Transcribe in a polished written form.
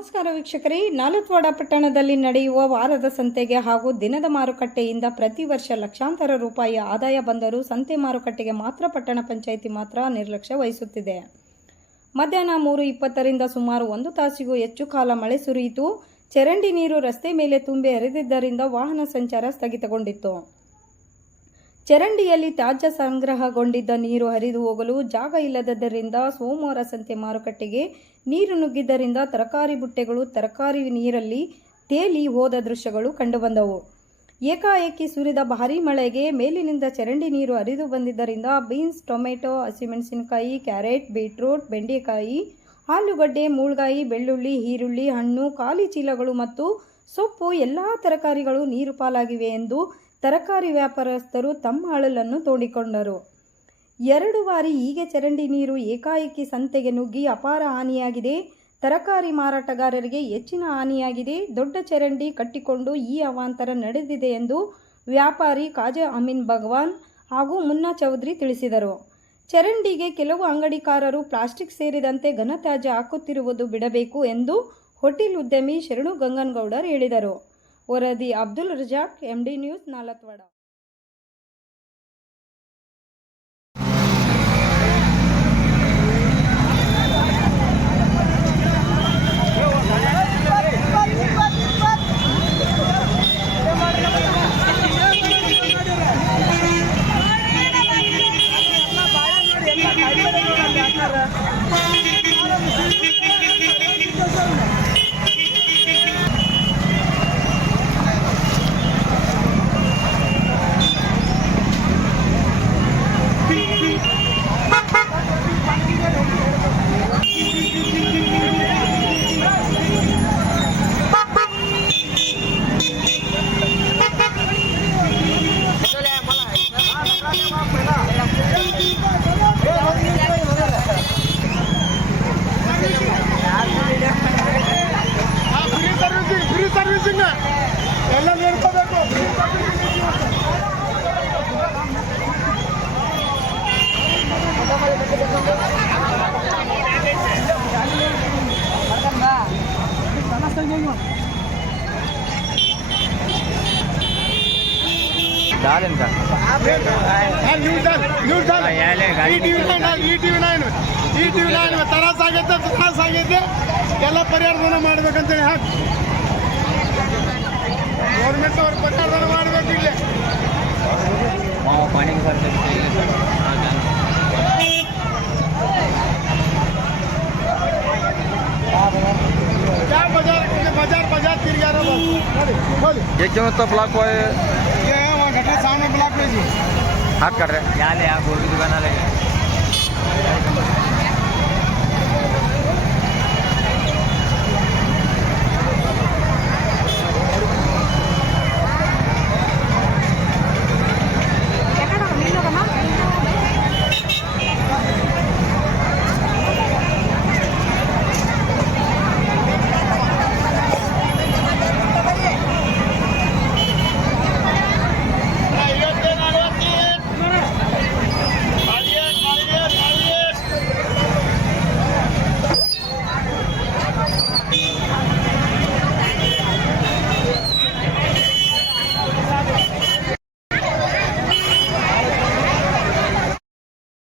ನಮಸ್ಕಾರ ವೀಕ್ಷಕರೇ, ನಾಲತ್ವಾಡ ಪಟ್ಟಣದಲ್ಲಿ ನಡೆಯುವ ವಾರದ ಸಂತೆಗೆ ಹಾಗೂ ದಿನದ ಮಾರುಕಟ್ಟೆಯಿಂದ ಪ್ರತಿ ವರ್ಷ ಲಕ್ಷಾಂತರ ರೂಪಾಯಿ ಆದಾಯ ಬಂದರೂ ಸಂತೆ ಮಾರುಕಟ್ಟೆಗೆ ಮಾತ್ರ ಪಟ್ಟಣ ಪಂಚಾಯಿತಿ ಮಾತ್ರ ನಿರ್ಲಕ್ಷ್ಯ ವಹಿಸುತ್ತಿದೆ. ಮಧ್ಯಾಹ್ನ 3:20ರಿಂದ ಸುಮಾರು 1 ತಾಸಿಗೂ ಹೆಚ್ಚು ಕಾಲ ಮಳೆ ಸುರಿಯಿತು. ಚರಂಡಿ ನೀರು ರಸ್ತೆ ಮೇಲೆ ತುಂಬಿ ಹರಿದಿದ್ದರಿಂದ ವಾಹನ ಸಂಚಾರ ಸ್ಥಗಿತಗೊಂಡಿತ್ತು. ಚರಂಡಿಯಲ್ಲಿ ತ್ಯಾಜ್ಯ ಸಂಗ್ರಹಗೊಂಡಿದ್ದ ನೀರು ಹರಿದು ಹೋಗಲು ಜಾಗ ಇಲ್ಲದ್ದರಿಂದ ಸೋಮವಾರ ಸಂತೆ ಮಾರುಕಟ್ಟೆಗೆ ನೀರು ನುಗ್ಗಿದ್ದರಿಂದ ತರಕಾರಿ ಬುಟ್ಟೆಗಳು ತರಕಾರಿ ನೀರಲ್ಲಿ ತೇಲಿ ಹೋದ ದೃಶ್ಯಗಳು ಕಂಡುಬಂದವು. ಏಕಾಏಕಿ ಸುರಿದ ಭಾರೀ ಮಳೆಗೆ ಮೇಲಿನಿಂದ ಚರಂಡಿ ನೀರು ಹರಿದು ಬಂದಿದ್ದರಿಂದ ಬೀನ್ಸ್, ಟೊಮೆಟೊ, ಹಸಿಮೆಣಸಿನಕಾಯಿ, ಕ್ಯಾರೆಟ್, ಬೀಟ್ರೂಟ್, ಬೆಂಡೆಕಾಯಿ, ಆಲೂಗಡ್ಡೆ, ಮೂಳ್ಗಾಯಿ, ಬೆಳ್ಳುಳ್ಳಿ, ಈರುಳ್ಳಿ, ಹಣ್ಣು, ಖಾಲಿ ಚೀಲಗಳು ಮತ್ತು ಸೊಪ್ಪು ಎಲ್ಲಾ ತರಕಾರಿಗಳು ನೀರು ಪಾಲಾಗಿವೆ ಎಂದು ತರಕಾರಿ ವ್ಯಾಪಾರಸ್ಥರು ತಮ್ಮ ಅಳಲನ್ನು ತೋಡಿಕೊಂಡರು. 2 ಬಾರಿ ಹೀಗೆ ಚರಂಡಿ ನೀರು ಏಕಾಏಕಿ ಸಂತೆಗೆ ನುಗ್ಗಿ ಅಪಾರ ಹಾನಿಯಾಗಿದೆ. ತರಕಾರಿ ಮಾರಾಟಗಾರರಿಗೆ ಹೆಚ್ಚಿನ ಹಾನಿಯಾಗಿದೆ. ದೊಡ್ಡ ಚರಂಡಿ ಕಟ್ಟಿಕೊಂಡು ಈ ಅವಾಂತರ ನಡೆದಿದೆ ಎಂದು ವ್ಯಾಪಾರಿ ಖಾಜಾ ಅಮೀನ್ ಭಗವಾನ್ ಹಾಗೂ ಮುನ್ನಾ ಚೌಧರಿ ತಿಳಿಸಿದರು. ಚರಂಡಿಗೆ ಕೆಲವು ಅಂಗಡಿಕಾರರು ಪ್ಲಾಸ್ಟಿಕ್ ಸೇರಿದಂತೆ ಘನತ್ಯಾಜ್ಯ ಹಾಕುತ್ತಿರುವುದು ಬಿಡಬೇಕು ಎಂದು ಹೋಟೆಲ್ ಉದ್ಯಮಿ ಶರಣು ಗಂಗನಗೌಡರ್ ಹೇಳಿದರು. ವರದಿ ಅಬ್ದುಲ್ ರಜಾಕ್, ಎಂಡಿ ನ್ಯೂಸ್, ನಾಲತ್ವಾಡ. ಎಲ್ಲ ನೋಡ್ಕೋಬೇಕು. डालें का ETV9 ತ್ರಾಸ ಆಗೈತೆ ಎಲ್ಲ ಪರಿಹಾರಧನ ಮಾಡ್ಬೇಕಂತೇಳಿ ಹಾಕಿ ಗೌರ್ಮೆಂಟ್ ಅವ್ರು ಪರಿಹಾರಧನ ಮಾಡಬೇಕು. ಇಲ್ಲೇ पानी के साथ क्या बाजार तिरगा रहा बोली ये क्यों तो ब्लॉक हुआ है? ये वहाँ घटना सामने ब्लॉक में जी हाथ कर रहे हैं। क्या ले आप बोल की दुकान आ रहे हैं?